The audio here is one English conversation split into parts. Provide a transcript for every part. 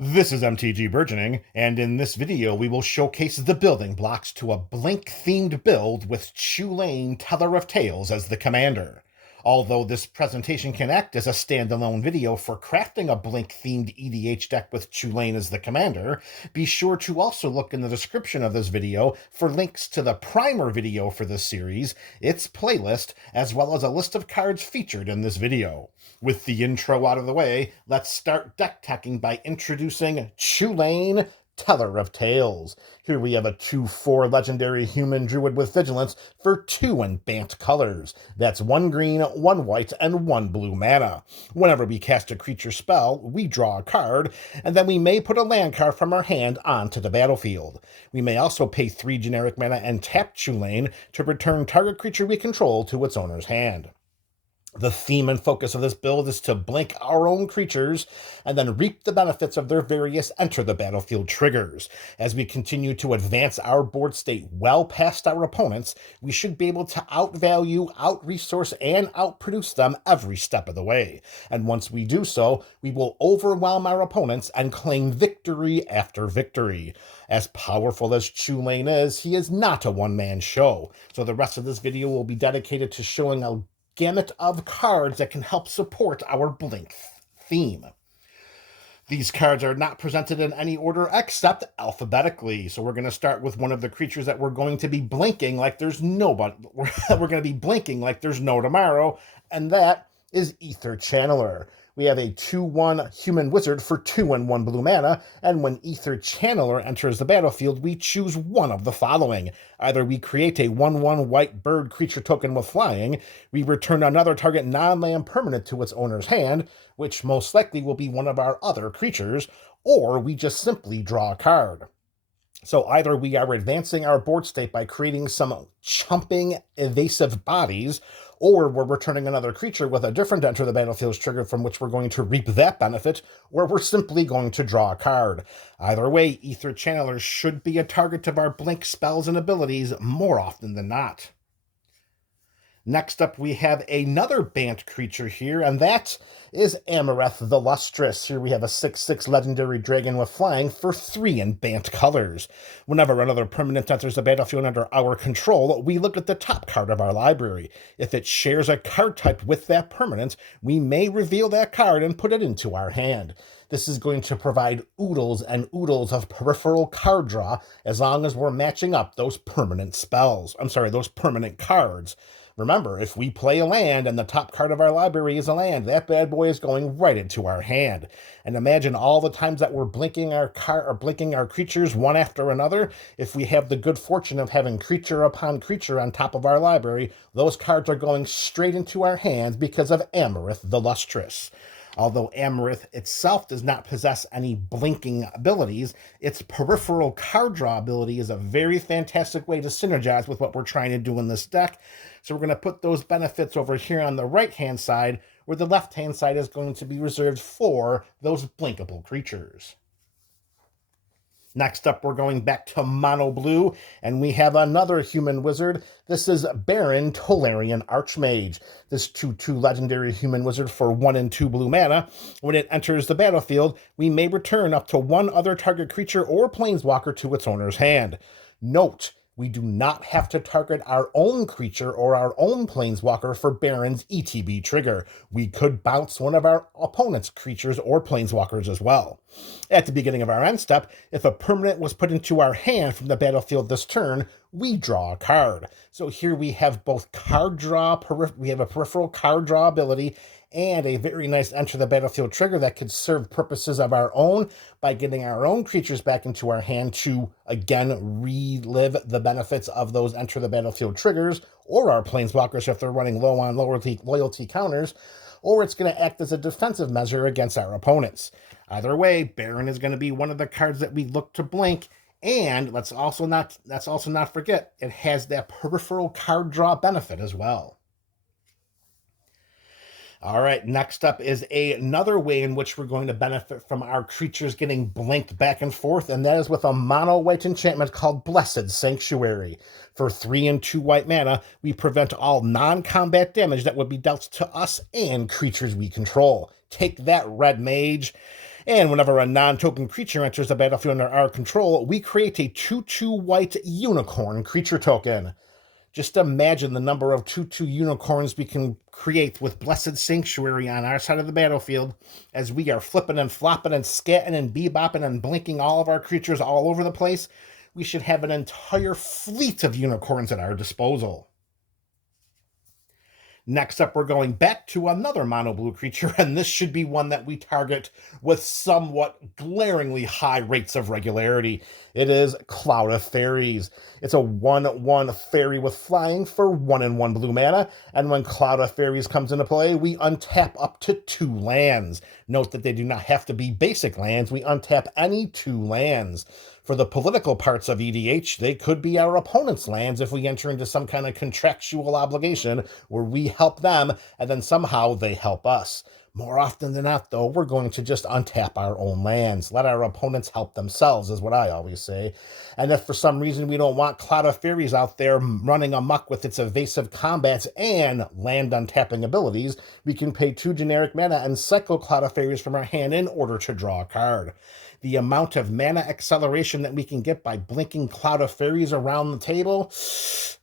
This is MTG Burgeoning, and in this video we will showcase the building blocks to a Blink-themed build with Chulane Teller of Tales as the commander. Although this presentation can act as a standalone video for crafting a Blink-themed EDH deck with Chulane as the commander, be sure to also look in the description of this video for links to the primer video for this series, its playlist, as well as a list of cards featured in this video. With the intro out of the way, let's start deck teching by introducing Chulane, Teller of Tales. Here we have a 2/4 legendary human druid with vigilance for 2 in Bant colors. That's 1 green, 1 white, and 1 blue mana. Whenever we cast a creature spell, we draw a card, and then we may put a land card from our hand onto the battlefield. We may also pay 3 generic mana and tap Chulane to return target creature we control to its owner's hand. The theme and focus of this build is to blink our own creatures and then reap the benefits of their various enter the battlefield triggers. As we continue to advance our board state well past our opponents, we should be able to outvalue, outresource, and outproduce them every step of the way. And once we do so, we will overwhelm our opponents and claim victory after victory. As powerful as Chulane is, he is not a one-man show, so the rest of this video will be dedicated to showing a gamut of cards that can help support our Blink theme. These cards are not presented in any order except alphabetically. So we're going to start with one of the creatures that we're going to be blinking like there's nobody. We're going to be blinking like there's no tomorrow, and that is Aether Channeler. We have a 2/1 human wizard for 2 and 1 blue mana, and when Aether Channeler enters the battlefield, we choose one of the following. Either we create a 1/1 white bird creature token with flying, we return another target non-land permanent to its owner's hand, which most likely will be one of our other creatures, or we just simply draw a card. So either we are advancing our board state by creating some chumping evasive bodies, or we're returning another creature with a different enter the battlefield trigger from which we're going to reap that benefit, or we're simply going to draw a card. Either way, Aether Channeler should be a target of our blink spells and abilities more often than not. Next up, we have another Bant creature here, and that is Amareth the Lustrous. Here we have a 6/6 legendary dragon with flying for 3 in Bant colors. Whenever another permanent enters the battlefield under our control, we look at the top card of our library. If it shares a card type with that permanent, we may reveal that card and put it into our hand. This is going to provide oodles and oodles of peripheral card draw as long as we're matching up those permanent those permanent cards. Remember, if we play a land and the top card of our library is a land, that bad boy is going right into our hand. And imagine all the times that we're blinking our creatures one after another. If we have the good fortune of having creature upon creature on top of our library, those cards are going straight into our hands because of Amareth the Lustrous. Although Amareth itself does not possess any blinking abilities, its peripheral card draw ability is a very fantastic way to synergize with what we're trying to do in this deck. So we're going to put those benefits over here on the right-hand side, where the left-hand side is going to be reserved for those blinkable creatures. Next up, we're going back to mono blue, and we have another human wizard. This is Baron Tolarian Archmage. This 2/2 legendary human wizard for 1 and 2 blue mana. When it enters the battlefield, we may return up to 1 other target creature or planeswalker to its owner's hand. Note, we do not have to target our own creature or our own planeswalker for Baron's ETB trigger. We could bounce one of our opponent's creatures or planeswalkers as well. At the beginning of our end step, if a permanent was put into our hand from the battlefield this turn, we draw a card. So here we have both card draw, we have a peripheral card draw ability, and a very nice enter the battlefield trigger that could serve purposes of our own by getting our own creatures back into our hand to, again, relive the benefits of those enter the battlefield triggers, or our planeswalkers if they're running low on loyalty counters, or it's going to act as a defensive measure against our opponents. Either way, Baron is going to be one of the cards that we look to blink, and let's also not forget, it has that peripheral card draw benefit as well. All right, next up is another way in which we're going to benefit from our creatures getting blinked back and forth, and that is with a mono-white enchantment called Blessed Sanctuary. For 3 and 2 white mana, we prevent all non-combat damage that would be dealt to us and creatures we control. Take that, Red Mage. And whenever a non-token creature enters the battlefield under our control, we create a 2/2 white unicorn creature token. Just imagine the number of 2/2 unicorns we can create with Blessed Sanctuary on our side of the battlefield as we are flipping and flopping and scatting and bebopping and blinking all of our creatures all over the place. We should have an entire fleet of unicorns at our disposal. Next up, we're going back to another mono blue creature, and this should be one that we target with somewhat glaringly high rates of regularity. It is Cloud of Fairies. It's a 1/1 fairy with flying for 1/1 blue mana, and when Cloud of Fairies comes into play, we untap up to 2 lands. Note that they do not have to be basic lands. We untap any 2 lands. For the political parts of EDH, they could be our opponent's lands if we enter into some kind of contractual obligation where we help them and then somehow they help us. More often than not, though, we're going to just untap our own lands. Let our opponents help themselves, is what I always say. And if for some reason we don't want Cloud of Fairies out there running amok with its evasive combats and land untapping abilities, we can pay 2 generic mana and cycle Cloud of Fairies from our hand in order to draw a card. The amount of mana acceleration that we can get by blinking Cloud of Fairies around the table,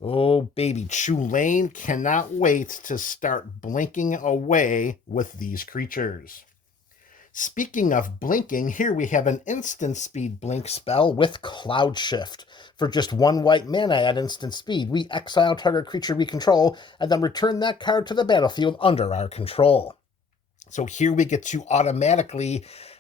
oh baby, Chulane cannot wait to start blinking away with these creatures. Speaking of blinking, here we have an instant speed blink spell with Cloud Shift. For just 1 white mana at instant speed, we exile target creature we control and then return that card to the battlefield under our control. So here we get to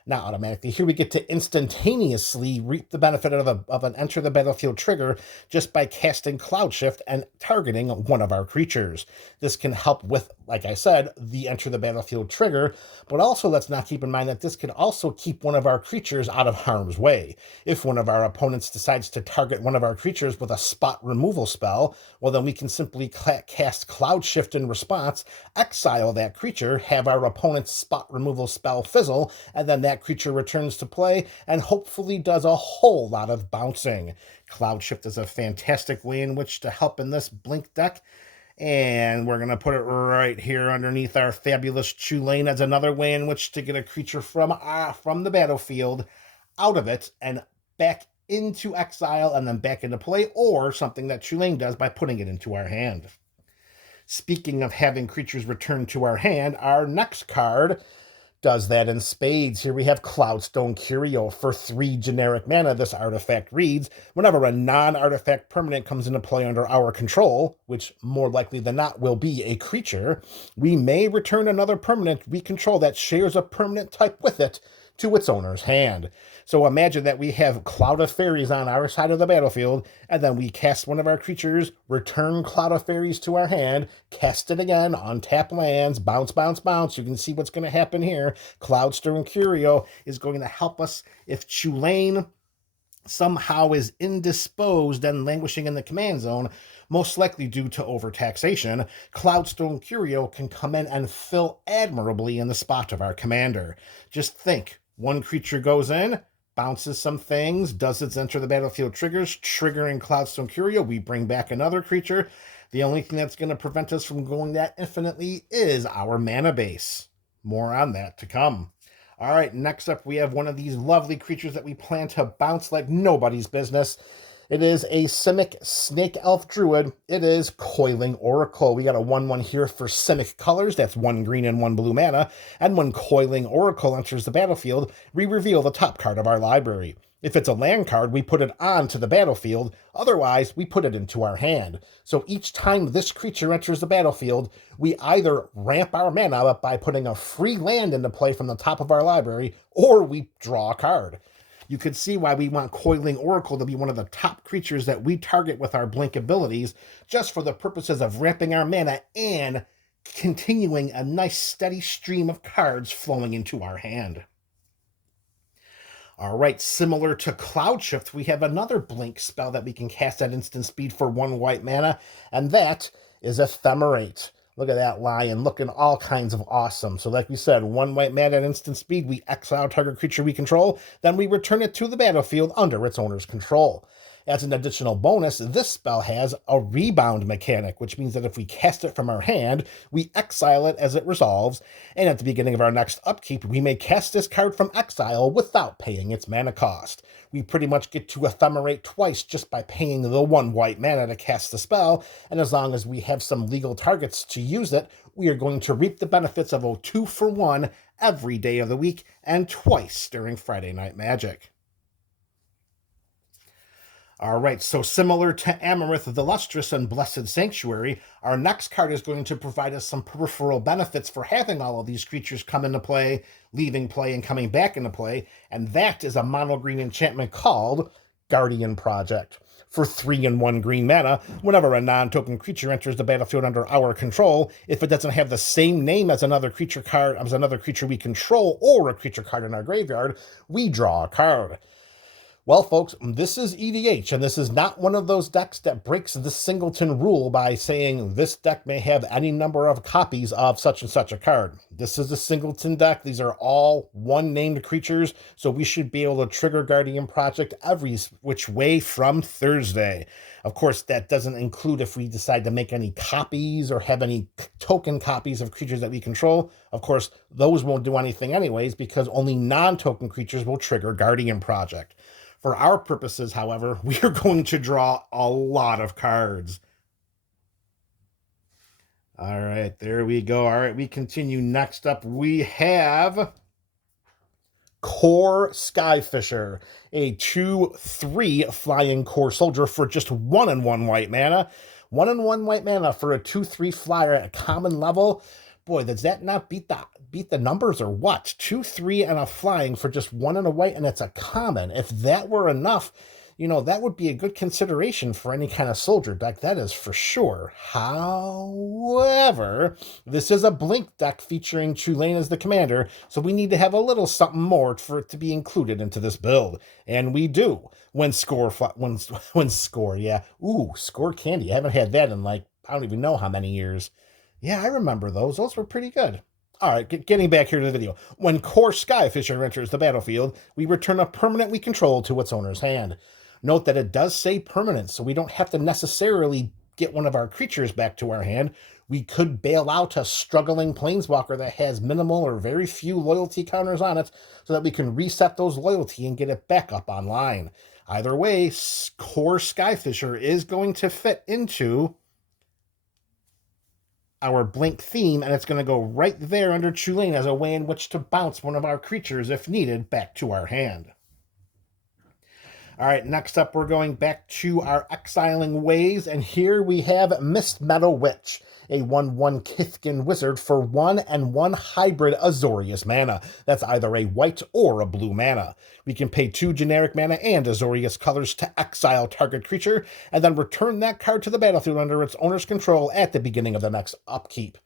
here we get to instantaneously reap the benefit of an enter the battlefield trigger just by casting Cloud Shift and targeting one of our creatures. This can help with, like I said, the enter the battlefield trigger, but also let's not keep in mind that this can also keep one of our creatures out of harm's way. If one of our opponents decides to target one of our creatures with a spot removal spell, well then we can simply cast Cloud Shift in response, exile that creature, have our opponent's spot removal spell fizzle, and then that creature returns to play and hopefully does a whole lot of bouncing. Cloud Shift is a fantastic way in which to help in this blink deck, and we're going to put it right here underneath our fabulous Chulane as another way in which to get a creature from the battlefield out of it and back into exile and then back into play, or something that Chulane does by putting it into our hand. Speaking of having creatures return to our hand, our next card does that in spades. Here we have Cloudstone Curio. For 3 generic mana, this artifact reads, whenever a non-artifact permanent comes into play under our control, which more likely than not will be a creature, we may return another permanent we control that shares a permanent type with it to its owner's hand. So imagine that we have Cloud of Fairies on our side of the battlefield, and then we cast one of our creatures, return Cloud of Fairies to our hand, cast it again, untap lands, bounce, bounce, bounce. You can see what's going to happen here. Cloudstone Curio is going to help us if Chulane somehow is indisposed and languishing in the command zone, most likely due to overtaxation. Cloudstone Curio can come in and fill admirably in the spot of our commander. Just think, one creature goes in, bounces some things, does its enter the battlefield triggers, triggering Cloudstone Curio, we bring back another creature. The only thing that's going to prevent us from going that infinitely is our mana base. More on that to come. All right, next up we have one of these lovely creatures that we plan to bounce like nobody's business. It is a Simic Snake Elf Druid. It is Coiling Oracle. We got a 1/1 here for Simic colors. That's 1 green and 1 blue mana. And when Coiling Oracle enters the battlefield, we reveal the top card of our library. If it's a land card, we put it onto the battlefield. Otherwise, we put it into our hand. So each time this creature enters the battlefield, we either ramp our mana up by putting a free land into play from the top of our library, or we draw a card. You can see why we want Coiling Oracle to be one of the top creatures that we target with our blink abilities, just for the purposes of ramping our mana and continuing a nice steady stream of cards flowing into our hand. All right, similar to Cloud Shift, we have another blink spell that we can cast at instant speed for 1 white mana, and that is Ephemerate. Look at that lion, looking all kinds of awesome. So like we said, 1 white mana at instant speed, we exile target creature we control, then we return it to the battlefield under its owner's control. As an additional bonus, this spell has a rebound mechanic, which means that if we cast it from our hand, we exile it as it resolves, and at the beginning of our next upkeep, we may cast this card from exile without paying its mana cost. We pretty much get to ephemerate twice just by paying the 1 white mana to cast the spell, and as long as we have some legal targets to use it, we are going to reap the benefits of a 2-for-1 every day of the week and twice during Friday Night Magic. All right, so similar to Amarith the Lustrous and Blessed Sanctuary, our next card is going to provide us some peripheral benefits for having all of these creatures come into play, leaving play, and coming back into play, and that is a mono-green enchantment called Guardian Project. For 3 and 1 green mana, whenever a non-token creature enters the battlefield under our control, if it doesn't have the same name as another creature card, as another creature we control, or a creature card in our graveyard, we draw a card. Well, folks, this is EDH, and this is not one of those decks that breaks the singleton rule by saying this deck may have any number of copies of such and such a card. This is a singleton deck. These are all one-named creatures, so we should be able to trigger Guardian Project every which way from Thursday. Of course, that doesn't include if we decide to make any copies or have any token copies of creatures that we control. Of course, those won't do anything anyways because only non-token creatures will trigger Guardian Project. For our purposes, however, we are going to draw a lot of cards. All right, there we go. All right, we continue. Next up, we have Core Skyfisher, a 2/3 flying core soldier for just 1 and 1 white mana. 1 and 1 white mana for a 2/3 flyer at a common level. Boy, does that not beat the numbers or what? 2/3 and a flying for just 1 and a white, and it's a common. If that were enough, that would be a good consideration for any kind of soldier deck. That is for sure. However, this is a blink deck featuring Chulane as the commander, so we need to have a little something more for it to be included into this build. And we do. Score candy. I haven't had that in I don't even know how many years. Yeah, I remember those. Those were pretty good. All right, getting back here to the video. When Core Skyfisher enters the battlefield, we return a permanent we control to its owner's hand. Note that it does say permanent, so we don't have to necessarily get one of our creatures back to our hand. We could bail out a struggling planeswalker that has minimal or very few loyalty counters on it so that we can reset those loyalty and get it back up online. Either way, Core Skyfisher is going to fit into our blink theme, and it's going to go right there under Chulane as a way in which to bounce one of our creatures, if needed, back to our hand. All right, next up, we're going back to our exiling ways, and here we have Mistmeadow Witch, a 1/1 Kithkin wizard for 1 and 1 hybrid Azorius mana. That's either a white or a blue mana. We can pay 2 generic mana and Azorius colors to exile target creature, and then return that card to the battlefield under its owner's control at the beginning of the next upkeep.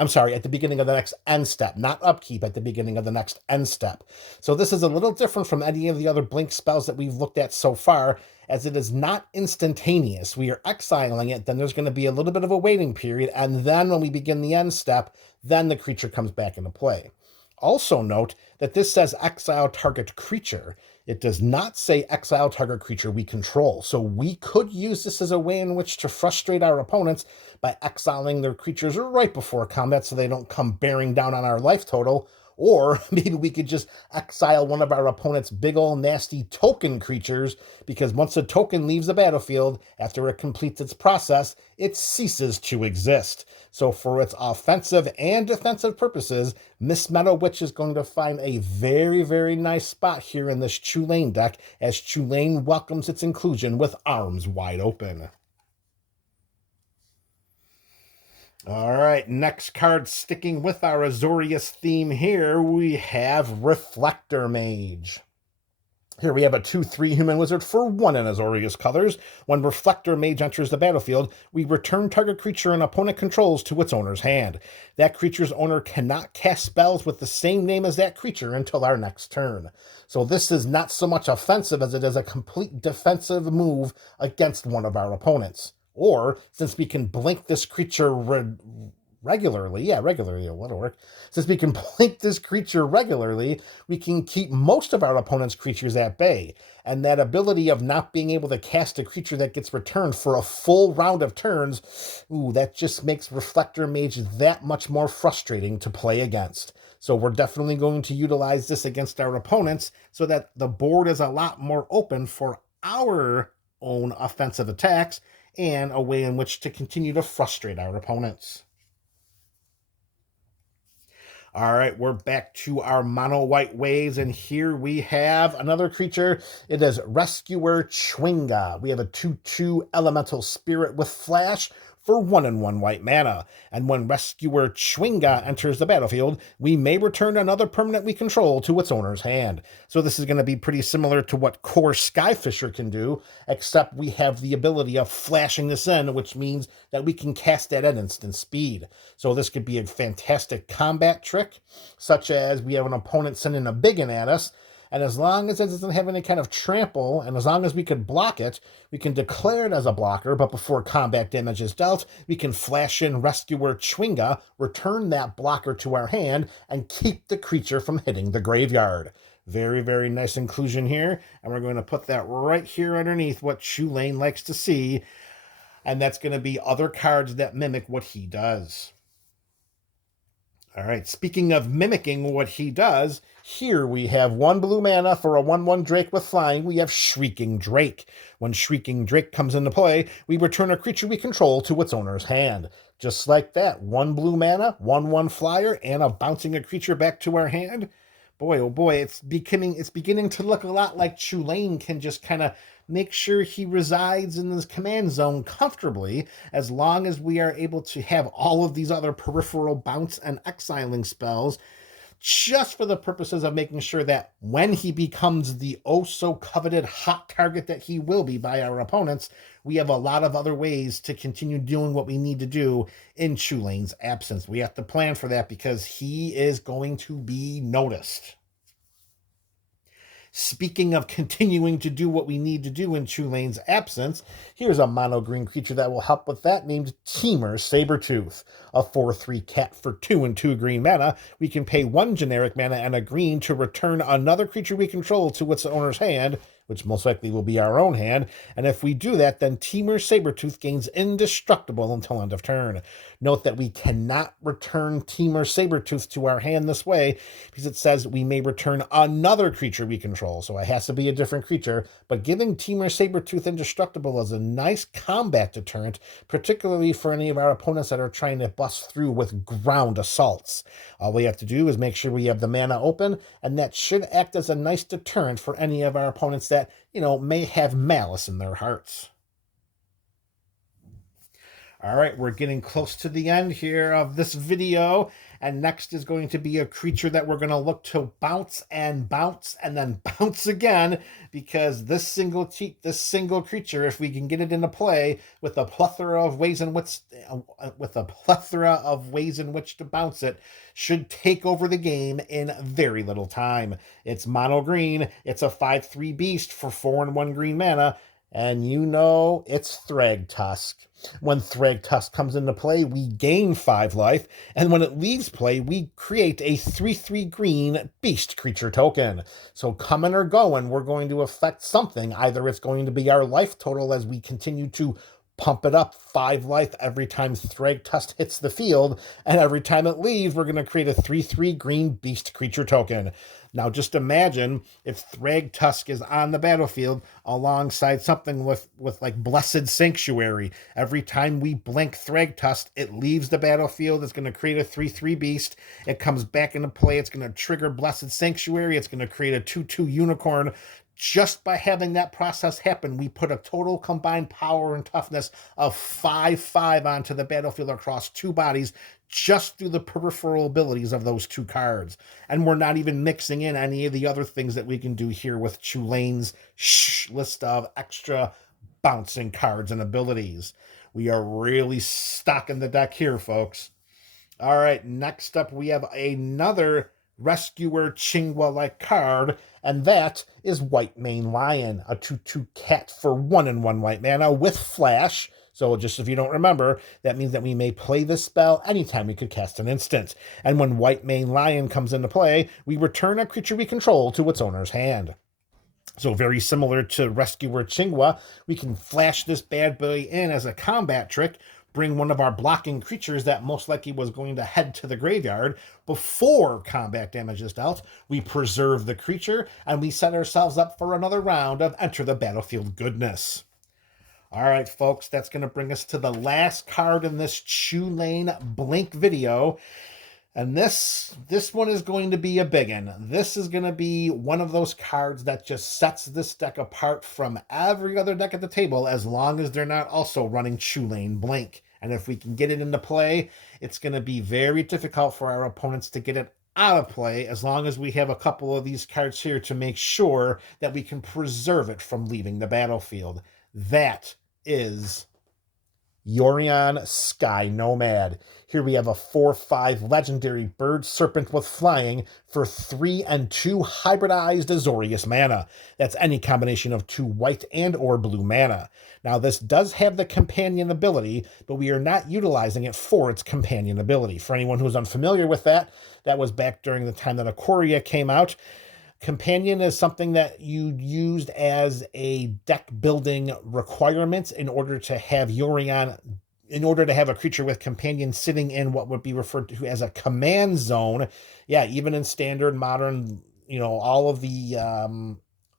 At the beginning of the next end step, not upkeep, at the beginning of the next end step. So this is a little different from any of the other blink spells that we've looked at so far, as it is not instantaneous. We are exiling it, then there's going to be a little bit of a waiting period, and then when we begin the end step, then the creature comes back into play. Also note that this says exile target creature. It does not say exile target creature we control, so we could use this as a way in which to frustrate our opponents by exiling their creatures right before combat so they don't come bearing down on our life total, or maybe we could just exile one of our opponent's big ol' nasty token creatures, because once a token leaves the battlefield, after it completes its process, it ceases to exist. So for its offensive and defensive purposes, Mistmeadow Witch is going to find a very, very nice spot here in this Chulane deck, as Chulane welcomes its inclusion with arms wide open. All right, next card, sticking with our Azorius theme here, we have Reflector Mage. Here we have a 2/3 human wizard for 1 in Azorius colors. When Reflector Mage enters the battlefield, we return target creature an opponent controls to its owner's hand. That creature's owner cannot cast spells with the same name as that creature until our next turn. So this is not so much offensive as it is a complete defensive move against one of our opponents. Or, since we can blink this creature regularly, yeah, regularly, that'll work. Since we can blink this creature regularly, we can keep most of our opponent's creatures at bay. And that ability of not being able to cast a creature that gets returned for a full round of turns, ooh, that just makes Reflector Mage that much more frustrating to play against. So we're definitely going to utilize this against our opponents so that the board is a lot more open for our own offensive attacks and a way in which to continue to frustrate our opponents. All right, we're back to our mono white waves, and here we have another creature. It is Rescuer Chwinga. We have a 2/2 elemental spirit with flash for 1/1 white mana. And when Rescuer Chwinga enters the battlefield, we may return another permanent we control to its owner's hand. So this is going to be pretty similar to what Core Skyfisher can do, except we have the ability of flashing this in, which means that we can cast that at instant speed. So this could be a fantastic combat trick, such as we have an opponent sending a biggin at us, and as long as it doesn't have any kind of trample, and as long as we could block it, we can declare it as a blocker, but before combat damage is dealt, we can flash in Rescuer Chwinga, return that blocker to our hand, and keep the creature from hitting the graveyard. Very, very nice inclusion here, and we're going to put that right here underneath what Chulane likes to see, and that's going to be other cards that mimic what he does. All right, speaking of mimicking what he does, here we have 1 blue mana for a 1/1 Drake with flying. We have Shrieking Drake. When Shrieking Drake comes into play, we return a creature we control to its owner's hand. Just like that, 1 blue mana, 1/1 flyer, and a bouncing a creature back to our hand. Boy, oh boy, it's beginning to look a lot like Chulane can just kind of make sure he resides in this command zone comfortably, as long as we are able to have all of these other peripheral bounce and exiling spells, just for the purposes of making sure that when he becomes the oh-so-coveted hot target that he will be by our opponents, we have a lot of other ways to continue doing what we need to do in Chulane's absence. We have to plan for that because he is going to be noticed. Speaking of continuing to do what we need to do in Chulane's absence, here's a mono green creature that will help with that, named Temur Sabertooth. A 4/3 cat for 2 and 2 green mana. We can pay 1 generic mana and a green to return another creature we control to its owner's hand, which most likely will be our own hand, and if we do that, then Temur Sabertooth gains indestructible until end of turn. Note that we cannot return Temur Sabertooth to our hand this way, because it says we may return another creature we control, so it has to be a different creature, but giving Temur Sabertooth indestructible is a nice combat deterrent, particularly for any of our opponents that are trying to bust through with ground assaults. All we have to do is make sure we have the mana open, and that should act as a nice deterrent for any of our opponents that, may have malice in their hearts. All right, we're getting close to the end here of this video, and next is going to be a creature that we're going to look to bounce and then bounce again, because this single creature, if we can get it into play with a plethora of ways in which to bounce it, should take over the game in very little time. It's mono green. It's a 5/3 beast for 4 and 1 green mana, and it's Thragtusk. When Thragtusk comes into play, we gain 5 life, and when it leaves play, we create a 3/3 green beast creature token. So coming or going, we're going to affect something. Either it's going to be our life total as we continue to pump it up 5 life every time Thragtusk hits the field, and every time it leaves, we're going to create a 3/3 green beast creature token. Now, just imagine if Thragtusk is on the battlefield alongside something with like Blessed Sanctuary. Every time we blink Thragtusk, it leaves the battlefield. It's going to create a 3/3 beast. It comes back into play. It's going to trigger Blessed Sanctuary. It's going to create a 2/2 unicorn. Just by having that process happen, we put a total combined power and toughness of 5/5 onto the battlefield across 2 bodies, just through the peripheral abilities of those 2 cards. And we're not even mixing in any of the other things that we can do here with Chulane's list of extra bouncing cards and abilities. We are really stocking the deck here, folks. All right, next up we have another Rescuer Chwinga-like card, and that is White Mane Lion, a 2/2 cat for 1 and 1 white mana with flash. So just if you don't remember, that means that we may play this spell anytime we could cast an instant. And when White Mane Lion comes into play, we return a creature we control to its owner's hand. So very similar to Rescuer Chingwa, we can flash this bad boy in as a combat trick, bring one of our blocking creatures that most likely was going to head to the graveyard before combat damage is dealt. We preserve the creature, and we set ourselves up for another round of Enter the Battlefield goodness. All right, folks, that's going to bring us to the last card in this Chulane Blink video. And this one is going to be a big one. This is going to be one of those cards that just sets this deck apart from every other deck at the table, as long as they're not also running Chulane Blink. And if we can get it into play, it's going to be very difficult for our opponents to get it out of play, as long as we have a couple of these cards here to make sure that we can preserve it from leaving the battlefield. That is Yorion Sky Nomad. Here we have a 4/5 legendary bird serpent with flying for 3 and 2 hybridized Azorius mana. That's any combination of 2 white and or blue mana. Now this does have the companion ability, but we are not utilizing it for its companion ability. For anyone who's unfamiliar with that, that was back during the time that Ikoria came out. Companion is something that you used as a deck building requirement in order to have Yorion, in order to have a creature with companion sitting in what would be referred to as a command zone. Yeah, even in standard, modern, all of the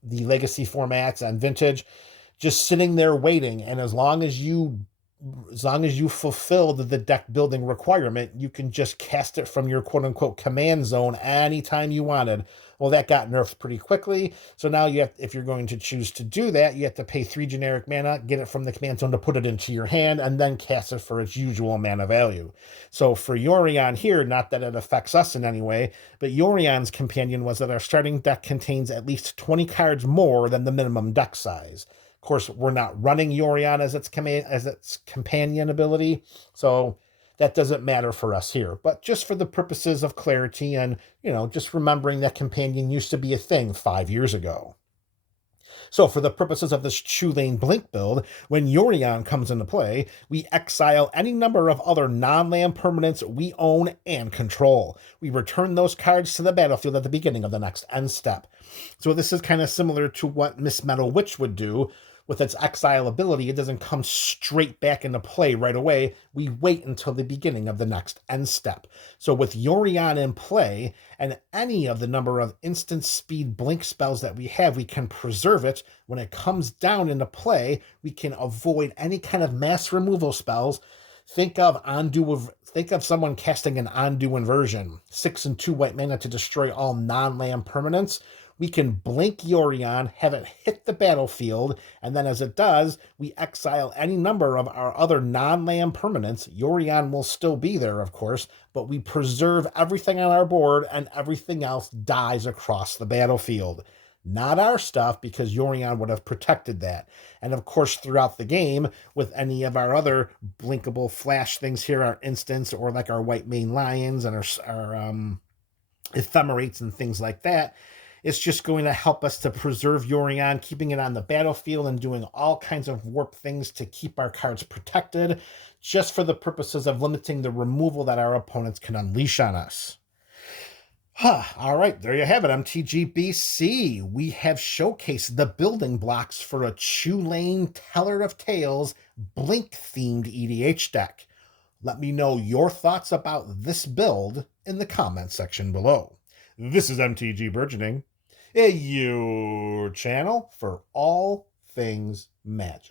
legacy formats and vintage, just sitting there waiting. And as long as you fulfilled the deck building requirement, you can just cast it from your quote unquote command zone anytime you wanted. Well, that got nerfed pretty quickly. So now if you're going to choose to do that, you have to pay 3 generic mana, get it from the command zone to put it into your hand, and then cast it for its usual mana value. So for Yorion here, not that it affects us in any way, but Yorion's companion was that our starting deck contains at least 20 cards more than the minimum deck size. Of course, we're not running Yorion as its companion ability, so that doesn't matter for us here. But just for the purposes of clarity and, just remembering that companion used to be a thing 5 years ago. So for the purposes of this Chulane Blink build, when Yorion comes into play, we exile any number of other non-land permanents we own and control. We return those cards to the battlefield at the beginning of the next end step. So this is kind of similar to what Miss Metal Witch would do. With its exile ability, it doesn't come straight back into play right away. We wait until the beginning of the next end step. So with Yorion in play, and any of the number of instant speed blink spells that we have, we can preserve it. When it comes down into play, we can avoid any kind of mass removal spells. Think of someone casting an Undo Inversion, 6 and 2 white mana to destroy all non-land permanents. We can blink Yorion, have it hit the battlefield, and then as it does, we exile any number of our other non-land permanents. Yorion will still be there, of course, but we preserve everything on our board, and everything else dies across the battlefield. Not our stuff, because Yorion would have protected that. And of course, throughout the game, with any of our other blinkable flash things here, our instants, or like our White Mane Lions and our ephemerates and things like that, it's just going to help us to preserve Yorion, keeping it on the battlefield and doing all kinds of warp things to keep our cards protected, just for the purposes of limiting the removal that our opponents can unleash on us. All right, there you have it, MTGBC. We have showcased the building blocks for a Chulane Teller of Tales Blink-themed EDH deck. Let me know your thoughts about this build in the comment section below. This is MTG Burgeoning, your channel for all things Magic.